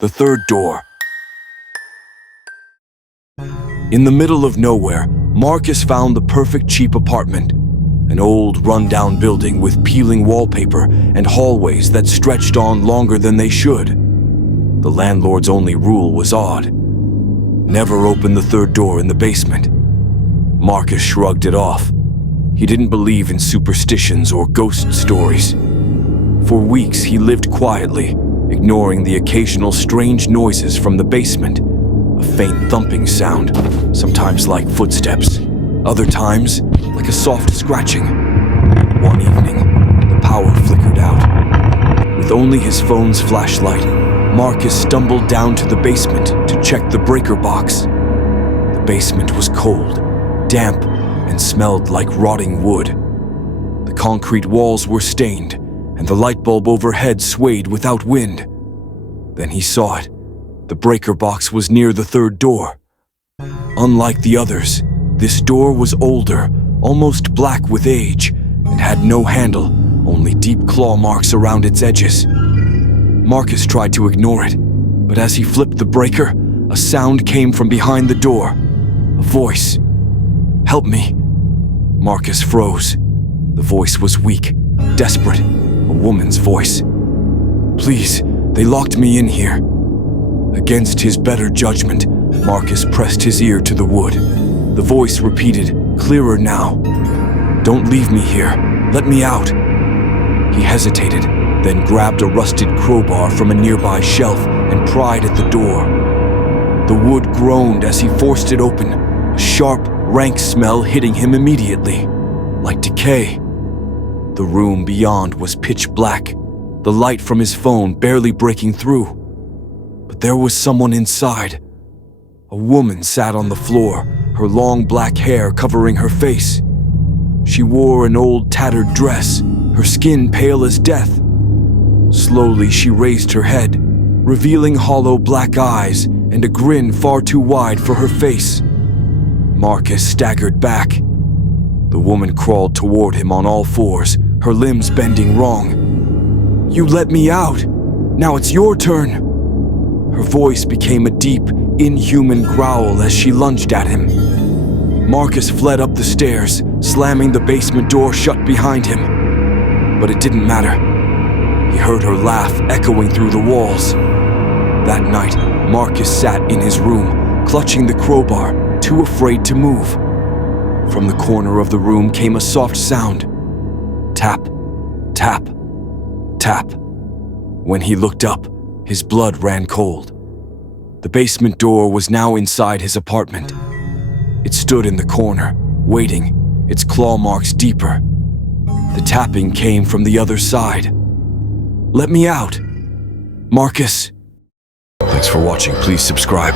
The third door. In the middle of nowhere, Marcus found the perfect cheap apartment. An old, run-down building with peeling wallpaper and hallways that stretched on longer than they should. The landlord's only rule was odd. Never open the third door in the basement. Marcus shrugged it off. He didn't believe in superstitions or ghost stories. For weeks, he lived quietly, ignoring the occasional strange noises from the basement. A faint thumping sound, sometimes like footsteps, other times like a soft scratching. One evening, the power flickered out. With only his phone's flashlight, Marcus stumbled down to the basement to check the breaker box. The basement was cold, damp, and smelled like rotting wood. The concrete walls were stained, and the light bulb overhead swayed without wind. Then he saw it. The breaker box was near the third door. Unlike the others, this door was older, almost black with age, and had no handle, only deep claw marks around its edges. Marcus tried to ignore it, but as he flipped the breaker, a sound came from behind the door. A voice. "Help me." Marcus froze. The voice was weak, desperate, a woman's voice. "Please, they locked me in here." Against his better judgment, Marcus pressed his ear to the wood. The voice repeated, clearer now. "Don't leave me here. Let me out." He hesitated, then grabbed a rusted crowbar from a nearby shelf and pried at the door. The wood groaned as he forced it open, a sharp, rank smell hitting him immediately, like decay. The room beyond was pitch black, the light from his phone barely breaking through. But there was someone inside. A woman sat on the floor, her long black hair covering her face. She wore an old tattered dress, her skin pale as death. Slowly she raised her head, revealing hollow black eyes and a grin far too wide for her face. Marcus staggered back. The woman crawled toward him on all fours, her limbs bending wrong. "You let me out. Now it's your turn." Her voice became a deep, inhuman growl as she lunged at him. Marcus fled up the stairs, slamming the basement door shut behind him. But it didn't matter. He heard her laugh echoing through the walls. That night, Marcus sat in his room, clutching the crowbar, too afraid to move. From the corner of the room came a soft sound. Tap, tap, tap. When he looked up, his blood ran cold. The basement door was now inside his apartment. It stood in the corner, waiting, its claw marks deeper. The tapping came from the other side. "Let me out." "Marcus." Thanks for watching. Please subscribe.